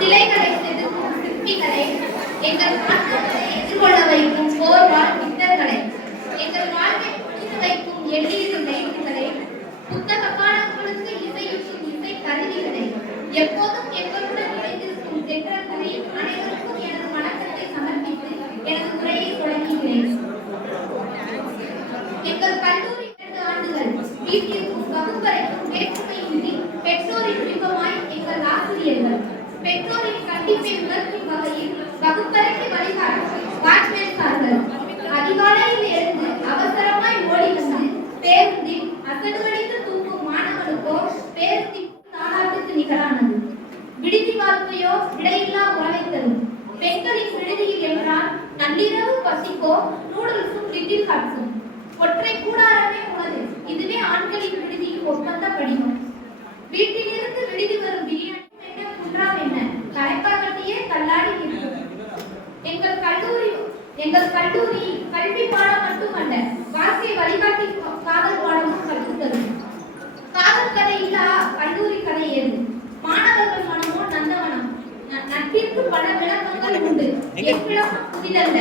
சிலைகளை செதுக்கும் சிற்பிகளை, எங்கள் மாற்றங்களை எதிர்கொள்ள வைக்கும் போர்வாள் வித்தர்களை, எங்கள் வாழ்வை புரிந்து வைக்கும் எண்ணீரும் நெய்திகளை, புத்தக பாடங்களுக்கு இசையூட்டும் இசை கருவிகளை, எப்போதும் எங்களுடன் இணைந்திருக்கும் தென்றல்களை அனைவருக்கும் எனது வணக்கத்தை சமர்ப்பித்து எனது உரையை தொடங்குகிறேன். எங்கள் கல்லூரி 2 ஆண்டுகள் வீட்டிற்கும் வகுப்பறைக்கும் வேற்றுமையின்றி பெற்றோரின் விருப்பமாய் எங்கள் ஆசிரியர்கள் பெற்றோரின் கண்டிப்பை உணர்த்தும் வகையில் வகுப்பறைக்கு வழிகாட்டும் வாட்ச்மேன் சார்கள் அதிகாலையில் எழுந்து அவசரமாய் ஓடி வந்து பேருந்தில் அசடுவடித்து தூங்கும் மாணவனுக்கோ பேருந்தின் தாளாட்டுக்கு நிகரானது. விடுதி வாழ்க்கையோ விடையில்லா உறவை தரும். பெண்களின் விடுதியில் என்றால் நள்ளிரவு பசிக்கோ நூடுல்ஸும் லிட்டில் ஹார்ட்ஸும். ஒற்றை கூடாரமே உணவு. இதுவே ஆண்களின் விடுதியின் ஒப்பந்த படிவம். வீட்டிலிருந்து விடுதி வரும் பிரியாணி என்ன குன்றாம் என்ன கரைப்பாக்கட்டியே தள்ளாடி நிற்கும். எங்கள் கல்லூரி கல்வி பாடம் மட்டுமல்ல, வாழ்க்கை வழிகாட்டி காதல் பாடமும் கற்றுத்தரும். காதல் கதை இல்லா கல்லூரி கதை ஏது? மாணவர்கள் மனமோ நந்தவனம். நட்பிற்கு பல விளக்கங்கள் உண்டு. எவ்விளக்கம் புதிதல்ல.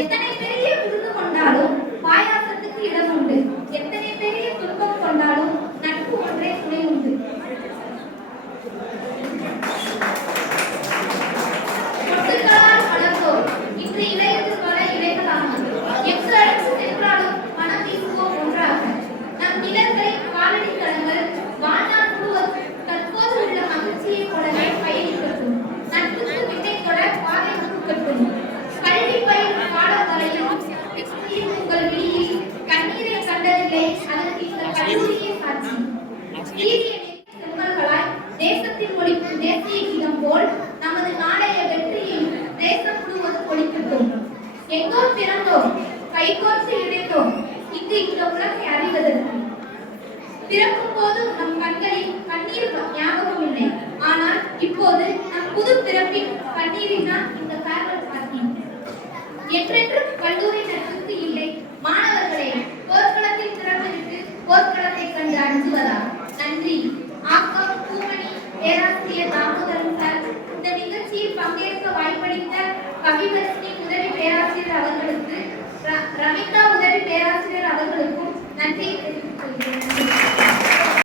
எத்தனை பெரிய விருது கொண்டாலும் பாயாசத்துக்கு இடம் உண்டு. எத்தனை பெரிய துன்பம் கொண்டாலும் நட்பு ஒன்றே துணை உண்டு. கொட்டுகளால் வளர்ந்தோர் இன்று இளையதில் வர இளைகளானோம். எங்கு அழைத்து சென்றாலும் மனம் வீசுவோம் ஒன்றாக. நம் நிலங்களை காலடி தடங்கள் வாழ்நாள் முழுவதும் தற்போது உள்ள மகிழ்ச்சியை போலவே பயணிக்கட்டும். நட்புக்கு விட்டை தொட பாதை கொடுக்கட்டும். கல்வி பயிலும் காலம் வரையும் உங்கள் விழியில் கண்ணீரை கண்டதில்லை. அதற்கு இந்த கல்லூரியே சாட்சி. சீரிய செம்மல்களாய் தேசத்தில் ஒழிக்கும் தேசிய கீதம் போல் நமது நாளைய வெற்றியில் தேசம் முழுவதும் ஒழிக்கட்டும். எங்கோ பிறந்தோம், கைகோர்த்து இணைந்தோம் இங்கு இந்த உலகை அறிவதற்கு. பிறக்கும் போது நம் கண்களில் கண்ணீர் ஞாபகம் இல்லை. ஆனால் இப்போது நம் புது பிறப்பின் கண்ணீரில் தான் இந்த காரணம் பார்த்தேன். என்றென்றும் கல்லூரி நட்புக்கு இல்லை. மாணவர்களே, போர்க்களத்தில் திறமைக்கு போர்க்களத்தை கண்டு அஞ்சுவதா? நன்றி. ஆக்கம் பூமணி பேராசிரியர் தாமோதரன் சார், இந்த நிகழ்ச்சியில் பங்கேற்க வாய்ப்பளித்த கவிவர்ஷினி உதவி பேராசிரியர் அவர்களுக்கு, ரமிதா உதவி பேராசிரியர் அவர்களுக்கும் நன்றி தெரிவித்துக் கொள்கிறேன்.